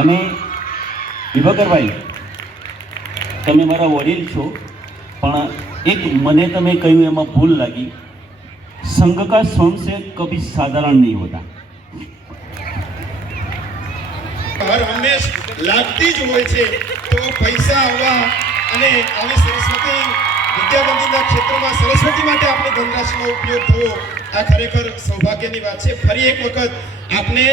અને વિભાકરભાઈ, તમે મારા વડીલ છો, પણ એક મને તમે કહ્યું એમાં ભૂલ લાગી. સંઘ કા શ્રમ કભી સાધારણ નહીં હોતા. હર હંમેશ લાગતી જ હોય છે, તો પૈસા આવવા અને આવી સરસ્વતી વિદ્યામંદિરના ક્ષેત્રમાં સરસ્વતી માટે આપણે ધનરાશિનો ઉપયોગ થવો, આ ખરેખર સૌભાગ્યની વાત છે. ફરી એક વખત આપને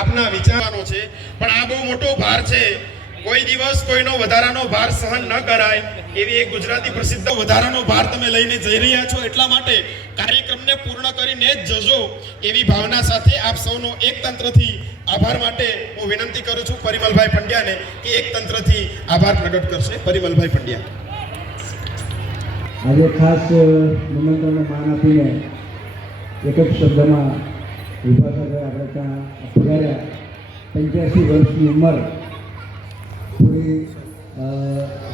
આપના વિચારવાનો છે, પણ આ બહુ મોટો ભાર છે. કોઈ દિવસ કોઈનો વધારાનો ભાર સહન ન કરાય. એવી એક ગુજરાતી પ્રસિદ્ધ વધારાનો ભાર તમે લઈને જઈ રહ્યા છો, એટલા માટે કાર્યક્રમને પૂર્ણ કરીને જ જજો. એવી ભાવના સાથે આપ સૌનો એક તંત્રથી આભાર માટે હું વિનંતી કરું છું પરિમલભાઈ પંડ્યાને કે એક તંત્રથી આભાર પ્રગટ કરશે. પરિમલભાઈ પંડ્યા. આજે ખાસ નિમંત્રણને માન આપીને એક જ શબ્દમાં વિભા સાથે આપણે ત્યાં પધાર્યા પંચ્યાસી વર્ષની ઉંમર થોડી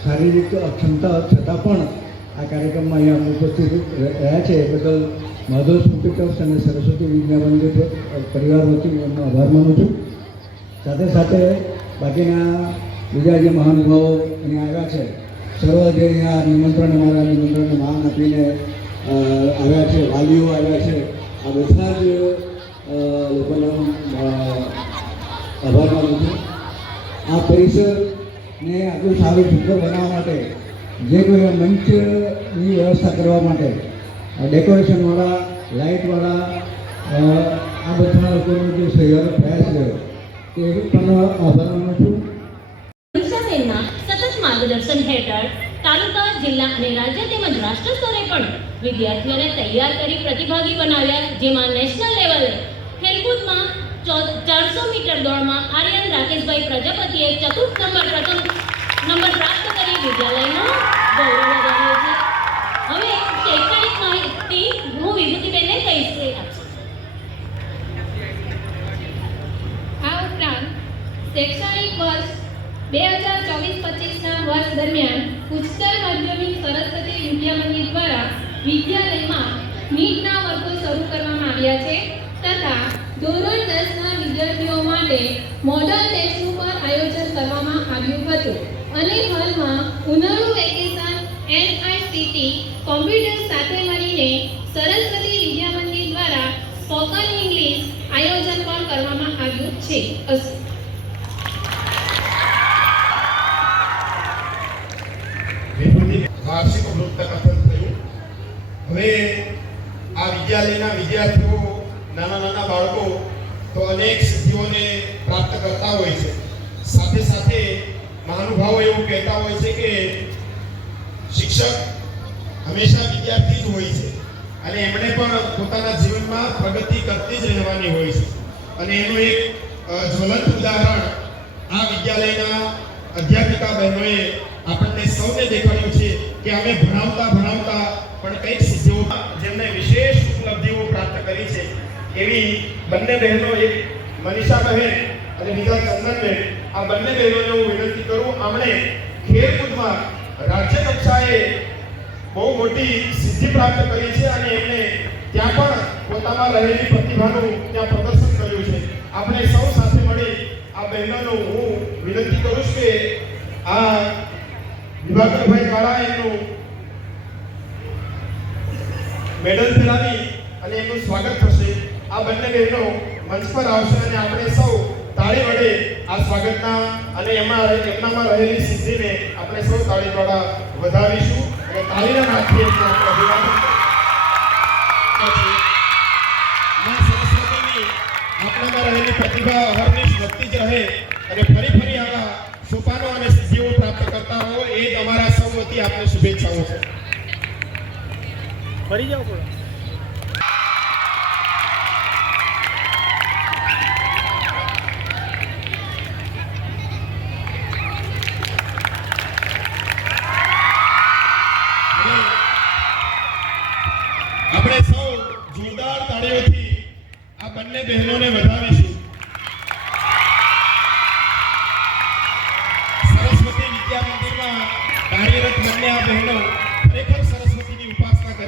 શારીરિક અક્ષમતા છતાં પણ આ કાર્યક્રમમાં અહીંયા ઉપસ્થિત રહ્યા છે. એ બદલ માધવ સ્મૃતિ ટ્રસ્ટ અને સરસ્વતી વિદ્યા મંદિર પરિવાર વતી એમનો આભાર માનું છું. સાથે સાથે બાકીના બીજા જે મહાનુભાવો અહીંયા આવ્યા છે, સર્વ અહીંયા નિમંત્રણ મારા નિમંત્રણને માન આપીને આવ્યા છે, વાલીઓ આવ્યા છે. આ બધા જ લોકોનો આભાર માનું છું. આ પરિસરને આટલું સારું સુંદર બનાવવા માટે, જે કોઈ મંચની વ્યવસ્થા કરવા માટે ડેકોરેશનવાળા, લાઇટવાળા આ બધા લોકોનો જે સહયોગ, પ્રયાસ રહ્યો, તે પણ આભાર માનું છું. માર્ગદર્શન હેઠળ તાલુકા, જિલ્લા અને રાજ્ય તેમજ રાષ્ટ્ર સ્તરે પણ વિદ્યાર્થીઓને તૈયાર કરી પ્રતિભાગી બનાવ્યા, જેમાં નેશનલ લેવલે ખેલકૂદમાં ચારસો મીટર દોડમાં આર્યન રાકેશભાઈ પ્રજાપતિએ ચતુર્થ નંબર પ્રથમ નંબર પ્રાપ્ત કરી વિદ્યાલયનો ગૌરવ વધાર્યો છે. હવે શૈક્ષણિક માહિતી હું વિભૂતિબેનને કહીશ તે આ ઉપરાંત શૈક્ષણિક વર્ષ બે હજાર ચોવીસ પચીસના વર્ષ દરમિયાન ઉચ્ચતર માધ્યમિક સરસ્વતી વિદ્યા મંદિર દ્વારા વિદ્યાલયમાં નીટના વર્ગો શરૂ કરવામાં આવ્યા છે. ધોરણ દસના વિદ્યાર્થીઓ માટે મોડલ ટેસ્ટનું પણ આયોજન કરવામાં આવ્યું હતું. અને હાલમાં ઉનાળુ વેકેશન, એનઆઈસીટી, કોમ્પ્યુટર સાથે મળીને સરસ્વતી વિદ્યા મંદિર દ્વારા સ્પોકન ઇંગ્લિશ આયોજન પણ કરવામાં આવ્યું છે અસ્તુ વિભૂતિ વાર્ષિક વૃત્તકથન થયું હવે આ વિદ્યાલયના વિદ્યાર્થીઓ નાના નાના બાળકો તો અનેક સિદ્ધિઓને પ્રાપ્ત કરતા હોય છે સાથે સાથે મહાનુભાવો એવું કહેતા હોય છે કે શિક્ષક હંમેશા વિદ્યાર્થી જ હોય છે અને એમણે પણ પોતાના પ્રગતિ કરતી જ રહેવાની હોય છે. અને એનું એક જ્વલંત ઉદાહરણ આ વિદ્યાલયના અધ્યાપિકા બહેનોએ આપણને સૌને દેખાડ્યું છે કે અમે ભણાવતા ભણાવતા પણ કંઈક સિદ્ધિઓ જેમને વિશેષ ઉપલબ્ધિઓ પ્રાપ્ત કરી છે. એવી બંને બહેનો એક મનીષા બહેન અને બીજા ચંદનબેન આ બંને બહેનોને હું વિનંતી કરું, આમણે ખેલકૂદમાં રાજ્ય કક્ષાએ બહુ મોટી સિદ્ધિ પ્રાપ્ત કરી છે અને એમને ત્યાં પણ પોતામાં રહેલી પ્રતિભાનું ત્યાં પ્રદર્શન કર્યું છે. આપણે સૌ સાથે મળી આ બહેનોનો હું વિનંતી કરું છું કે આ વિભાકરભાઈ કાળા એમનું મેડલ ફેરાવી અને એમનું સ્વાગત થશે. આ બંને બહેનો મંચ પર આવશે અને આપણે સૌ તાળી વડે આ સ્વાગતના અને એમાં એમનામાં રહેલી સિદ્ધિને આપણે સૌ તાળી દ્વારા વધાવીશું અને તાળીના આપણે અભિવાદન રહેલી પ્રતિભા અહર્નિશ વધતી જ રહે અને ફરી ફરી આવા સોપાનો અને સિદ્ધિઓ પ્રાપ્ત કરતા હો એ જ અમારા સૌ વતી આપને શુભેચ્છાઓ છે. અને આપણે સૌ જોરદાર તાળીઓથી આ બંને બહેનોને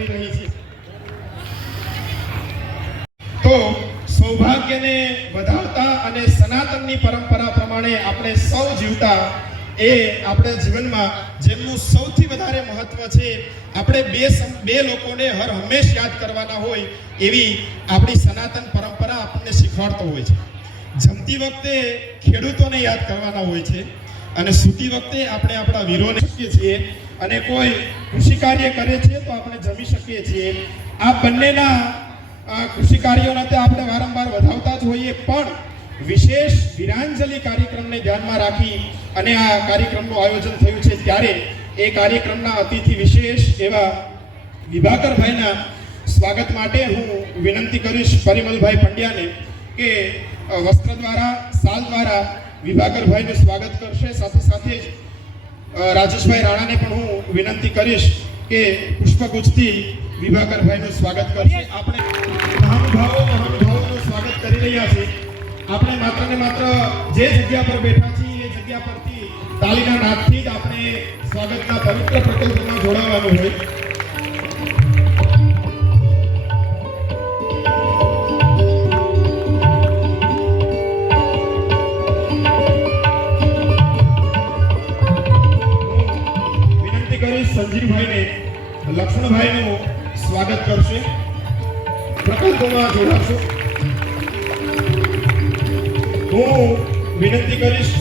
કરી રહી છે તો સૌભાગ્યને વધાવતા અને સનાતનની પરંપરા પ્રમાણે આપણે સૌ જીવતા એ આપણા જીવનમાં જેમનું સૌથી વધારે મહત્વ છે, આપણે બે બે લોકોને હર હંમેશ યાદ કરવાના હોય એવી આપણી સનાતન પરંપરા આપણને શીખવાડતો હોય છે. જમતી વખતે ખેડૂતોને યાદ કરવાના હોય છે અને સૂતી વખતે આપણે આપણા વીરોને શકીએ છીએ અને કોઈ કૃષિ કાર્ય કરે છે તો આપણે જમી શકીએ છીએ. આ બંનેના કૃષિ કાર્યોના તો આપણે વારંવાર વધાવતા જ હોઈએ, પણ વિશેષ વીરાંજલિ કાર્યક્રમને ધ્યાનમાં રાખી અને આ કાર્યક્રમનું આયોજન થયું છે ત્યારે એ કાર્યક્રમના અતિથિ વિશેષ એવા વિભાકરભાઈના સ્વાગત માટે હું વિનંતી કરીશ પરિમલભાઈ પંડ્યાને કે વસ્ત્ર દ્વારા, સાલ દ્વારા વિભાકરભાઈનું સ્વાગત કરશે. સાથે સાથે જ રાજેશભાઈ રાણાને પણ હું વિનંતી કરીશ કે પુષ્પગુચ્છથી વિભાકરભાઈનું સ્વાગત કરશે. આપણે મહાનુભાવો, મહાનુભાવોનું સ્વાગત કરી રહ્યા છીએ. આપણે માત્ર ને માત્ર જે જગ્યા પર બેઠા છીએ, એ જગ્યા પરથી તાલીના નાદથી જ આપણે સ્વાગતના પવિત્ર પ્રકલ્પમાં જોડાવાનું હોય. સંજીવભાઈને લક્ષ્મણભાઈનું સ્વાગત કરશે. પ્રકલ્પોમાં જોડાશો. હું વિનંતી કરીશ,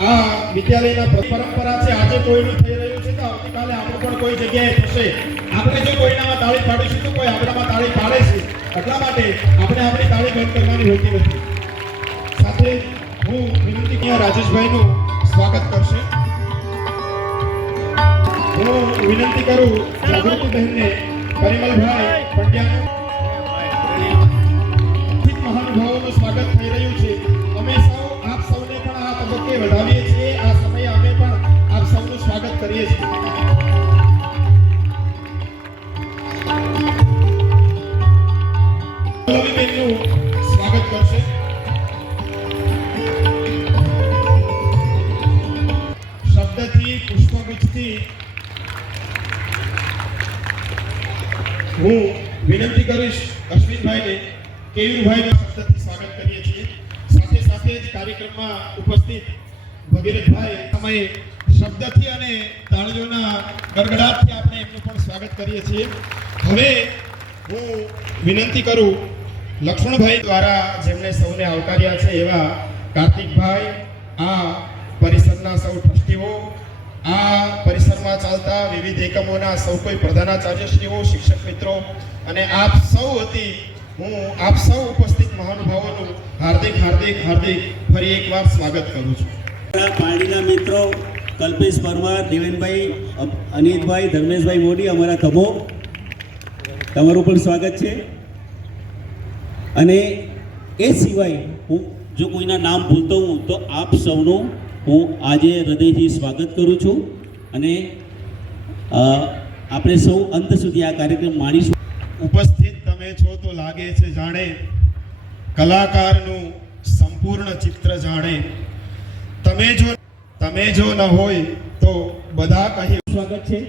આ વિદ્યાલયના પ્ર- પરંપરા છે, આજે કોઈનું થઈ રહ્યું છે, તો આવતીકાલે આપણે પણ કોઈ જગ્યાએ થશે. આપણે જો કોઈનામાં તાળી પાડીશું તો કોઈ આપણામાં તાળી પાડે છે. એટલા માટે આપણે આપણી તાળી બંધ કરવાની હોતી નથી. સાથે હું વિનંતી રાજેશભાઈનું સ્વાગત કરશે. હું વિનંતી કરું જાગૃતિ બહેનને પરિમલભાઈ પંડ્યાનું કરીએ છીએ. હવે હું વિનંતી કરું લક્ષ્મણભાઈ દ્વારા જેમને સૌને આવકાર્યા છે એવા કાર્તિકભાઈ, આ પરિસરના સૌ ટ્રસ્ટીઓ, આ પરિસરમાં ચાલતા વિવિધ એકમોના સૌ કોઈ પ્રધાનાચાર્યશ્રીઓ, શિક્ષક મિત્રો અને આપ સૌ હતી હું આપ સૌ ઉપસ્થિત મહાનુભાવોનું હાર્દિક હાર્દિક હાર્દિક ફરી એકવાર સ્વાગત કરું છું. પાણીના મિત્રો કલ્પેશ પરમાર, દેવેનભાઈ અનિતભાઈ, ધર્મેશભાઈ મોદી, અમારા કમો તમારું પણ સ્વાગત છે. અને એ સિવાય હું જો કોઈના નામ ભૂલતો હું તો આપ સૌનું હું આજે હૃદયથી સ્વાગત કરું છું. અને આપણે સૌ અંત સુધી આ કાર્યક્રમ માણીશું. ઉપસ્થિત તમે છો તો લાગે છે જાણે કલાકારનું સંપૂર્ણ ચિત્ર જાણે. તમે જો તમે જો ન હોય તો બધા કહી સ્વાગત છે.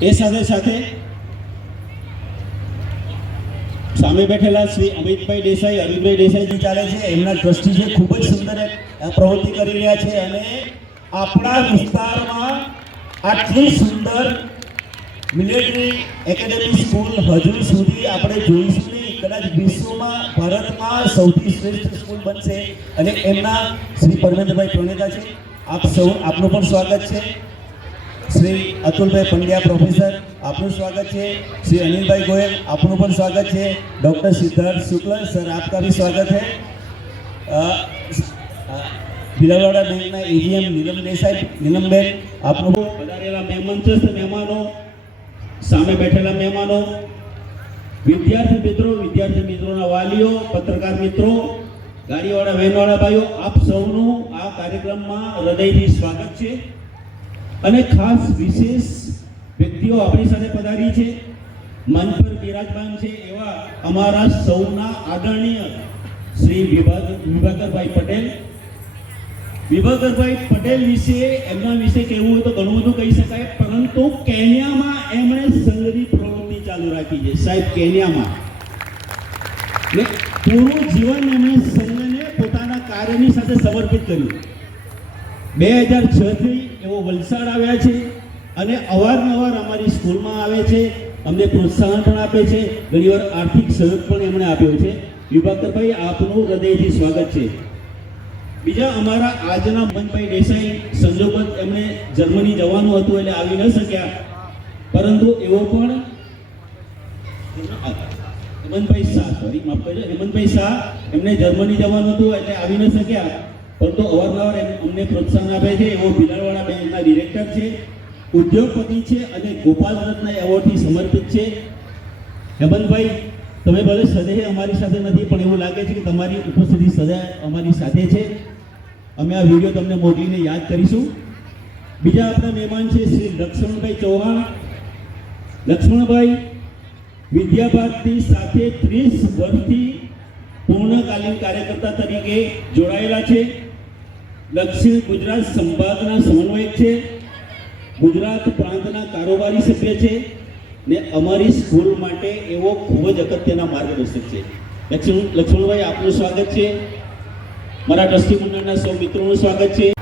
એ સાથે સાથે સામે બેઠેલા શ્રી અમિતભાઈ દેસાઈ, અરવિંદભાઈ દેસાઈ ચાલે છે, એમના ટ્રસ્ટી છે ખૂબ જ સુંદર પ્રવૃત્તિ કરી રહ્યા છે અને આપણા વિસ્તારમાં આટલી સુંદર મિલિટરી એકેડેમી સ્કૂલ હજુ સુધી આપણે જોઈશું નહીં. કદાચ વિશ્વમાં ભારતમાં સૌથી શ્રેષ્ઠ સ્કૂલ બનશે અને એમના શ્રી પરમેન્દ્રભાઈ પ્રણેતા છે. આપ સૌ, આપનું પણ સ્વાગત છે. શ્રી અતુલભાઈ પંડ્યા પ્રોફેસર આપનું સ્વાગત છે. શ્રી અનિલભાઈ ગોયલ, આપનું પણ સ્વાગત છે. ડૉક્ટર સિદ્ધાર્થ શુક્લ સર, આપકા ભી સ્વાગત હૈ ભીલાવાડા બેંકના એજીએમ નીલમ દેસાઈ, નીલમબેન, આપનું વધારેલા મહેમાન છે, મહેમાનો. સામે બેઠેલા મહેમાનો, વિદ્યાર્થી મિત્રો, વિદ્યાર્થી મિત્રોના વાલીઓ, પત્રકાર મિત્રો, ગાડીવાળા વહેનવાળા ભાઈઓ, આપ સૌનું આ કાર્યક્રમમાં હૃદયથી સ્વાગત છે. અને ખાસ વિશેષ વ્યક્તિઓ આપણી સાથે પધારી છે. મંચ પર બિરાજમાન છે એવા અમારા સૌના આદરણીય શ્રી વિભાગ વિભાકરભાઈ પટેલ. વિભાકરભાઈ પટેલ વિશે, એમના વિશે કહેવું હોય તો ઘણું બધું કહી શકાય, પરંતુ કેન્યામાં એમણે સંઘની પ્રવૃત્તિ ચાલુ રાખી છે. સાહેબ, કેન્યામાં. ને પૂરું જીવન એમણે સંઘને પોતાના કાર્યની સાથે સમર્પિત કર્યું. બે હજાર છથી એવો વલસાડ આવ્યા છે અને અવારનવાર અમારી સ્કૂલમાં આવે છે, અમને પ્રોત્સાહન પણ આપે છે, ઘણીવાર આર્થિક સહયોગ પણ એમણે આપ્યો છે. વિભાકરભાઈ, આપનું હૃદયથી સ્વાગત છે. બીજા અમારા આજના મનભાઈ દેસાઈ સંજોગત એમણે જર્મની જવાનું હતું એટલે આવી ન શક્યા. પરંતુ એવો પણ હેમંતભાઈ શાહ સોરી માફ કરજો. હેમંતભાઈ શાહ એમને જર્મની જવાનું હતું એટલે આવી ન શક્યા. પરંતુ અવારનવાર અમને પ્રોત્સાહન આપે છે. એવો ભીલાવાડા બેંકના ડિરેક્ટર છે, ઉદ્યોગપતિ છે અને ગોપાલ રત્ન એવોર્ડથી સમર્પિત છે. હેમંતભાઈ, તમે ભલે સદેહ અમારી સાથે નથી, પણ એવું લાગે છે કે તમારી ઉપસ્થિતિ સદા અમારી સાથે છે. અમે આ વીડિયો તમને મોકલીને યાદ કરીશું. બીજા આપણા મહેમાન છે શ્રી લક્ષ્મણભાઈ ચૌહાણ. લક્ષ્મણભાઈ વિદ્યાભારતી સાથે ત્રીસ વર્ષથી પૂર્ણકાલીન કાર્યકર્તા તરીકે જોડાયેલા છે. દક્ષિણ ગુજરાત સંભાગના સમન્વયક છે. ગુજરાત પ્રાંતના કારોબારી સભ્ય છે ને અમારી સ્કૂલ માટે એવો ખૂબ જ અગત્યના માર્ગદર્શક છે. લક્ષ્મણ લક્ષ્મણભાઈ, આપનું સ્વાગત છે. મારા ટ્રસ્ટી મંડળના સૌ મિત્રોનું સ્વાગત છે.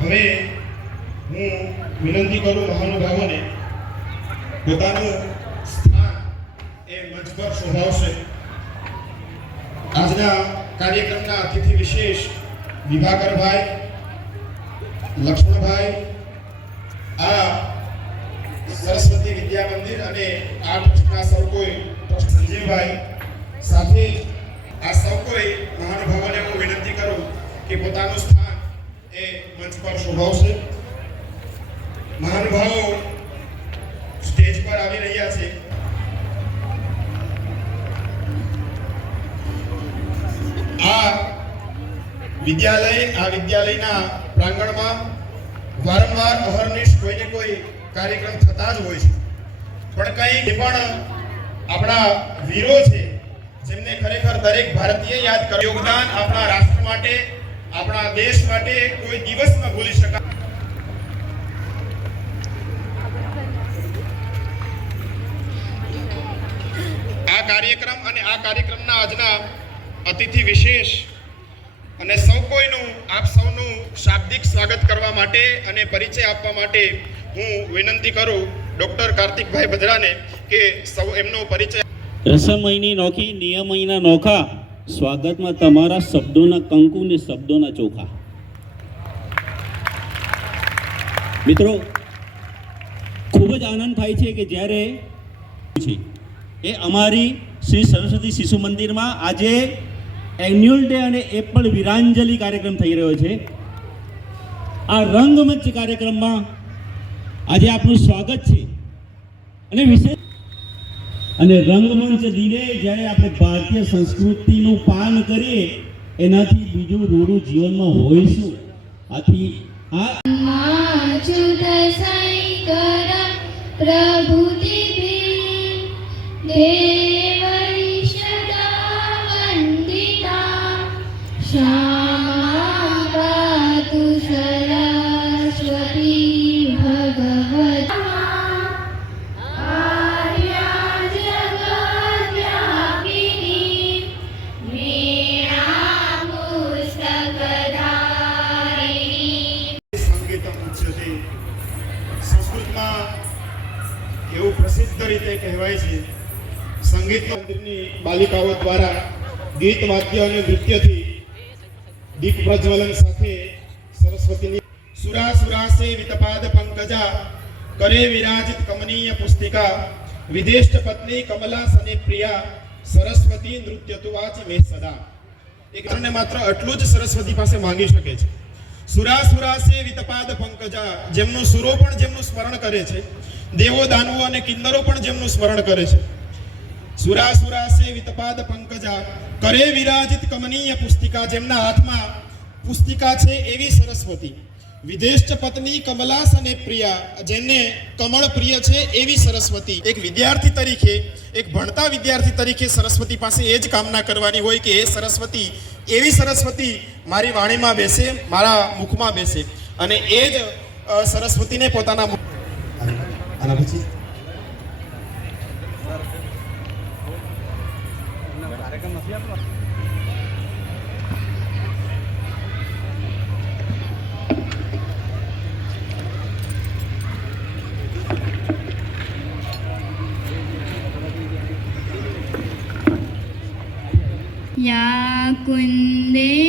હવે હું વિનંતી કરું મહાનુભાવોને, પોતાનું સ્થાન એ મંચ પર શોભાવશે. આજના કાર્યક્રમના અતિથિ વિશેષ વિભાકરભાઈ, લક્ષ્મણભાઈ આ સરસ્વતી વિદ્યા મંદિર અને આ ટ્રસ્ટના સૌ કોઈ સંજીવભાઈ સાથે આ સૌ કોઈ કરું કે પોતાનું સ્થાન એ મંચ પર શોભાવશે. મહાનુભાવો સ્ટેજ પર આવી રહ્યા છે. આ વિદ્યાલય, આ વિદ્યાલયના પ્રાંગણમાં વારંવાર અહર્નિશ કોઈને કોઈ કાર્યક્રમ થતા જ હોય છે. પણ કંઈ પણ આપણા વીરો છે, જેમને ખરેખર દરેક ભારતીય યાદ કરે. યોગદાન આપણા રાષ્ટ્ર માટે આપણા દેશ માટે કોઈ દિવસ ન ભૂલી શકાય. આ કાર્યક્રમ અને આ કાર્યક્રમના આજના અતિથિ વિશેષ અને સૌ કોઈનું, આપ સૌનું શાબ્દિક સ્વાગત કરવા માટે અને પરિચય આપવા માટે હું વિનંતી કરું ડોક્ટર કાર્તિકભાઈ ભદ્રાને કે સૌ એમનો પરિચય રસમયની નોખી, નિયમયના નોખા સ્વાગતમાં તમારા શબ્દોના કંકુ ને શબ્દોના ચોખા. મિત્રો, ખૂબ જ આનંદ થાય છે કે જ્યારે છે, એ અમારી શ્રી સરસ્વતી શિશુ મંદિરમાં આજે એન્યુઅલ ડે અને એ પણ વીરાંજલિ કાર્યક્રમ થઈ રહ્યો છે. આ રંગમંચ કાર્યક્રમમાં આજે આપનું સ્વાગત છે. અને વિશેષ અને રંગમંચ દિને જ્યારે આપણે ભારતીય સંસ્કૃતિનું પાન કરીએ, એનાથી બીજું રૂડું જીવનમાં હોય શું? આથી આ પ્રભુતિ રીતે કહેવાય છે. સંગીત મંદિરની બાલિકાઓ દ્વારા ગીત વાદ્ય અને નૃત્યથી દીપ પ્રજ્વલન સાથે સરસ્વતીની સુરા સુરાસે વિતપાદ પંકજા કરે વિરાજિત કમનીય પુસ્તિકા. વિદેષ્ટ પત્ની કમલા સને પ્રિયા, સરસ્વતી નૃત્ય તુ વાચી મે સદા. એ કારણે માત્ર આટલું જ સરસ્વતી પાસે માંગી શકે છે. સુરા સુરાસે વિતપાદ પંકજા, જેમનું સુરો પણ જેમનું સ્મરણ કરે છે દેવો દાનવો અને કિન્નરો પણ જેમનું સ્મરણ કરે છે. સુરાસુરાસે વિતપાદ પંકજા, કરે વિરાજિત કમનીય પુસ્તિકા જેમના હાથમાં પુસ્તિકા છે એવી સરસ્વતી. વિદેશ પત્ની કમલાસ અને પ્રિયા, જેમને કમળ પ્રિય છે એવી સરસ્વતી. એક વિદ્યાર્થી તરીકે, એક ભણતા વિદ્યાર્થી તરીકે સરસ્વતી પાસે એ જ કામના કરવાની હોય કે એ સરસ્વતી, એવી સરસ્વતી મારી વાણીમાં બેસે, મારા મુખમાં બેસે. અને એ જ સરસ્વતીને પોતાના Ya kundi.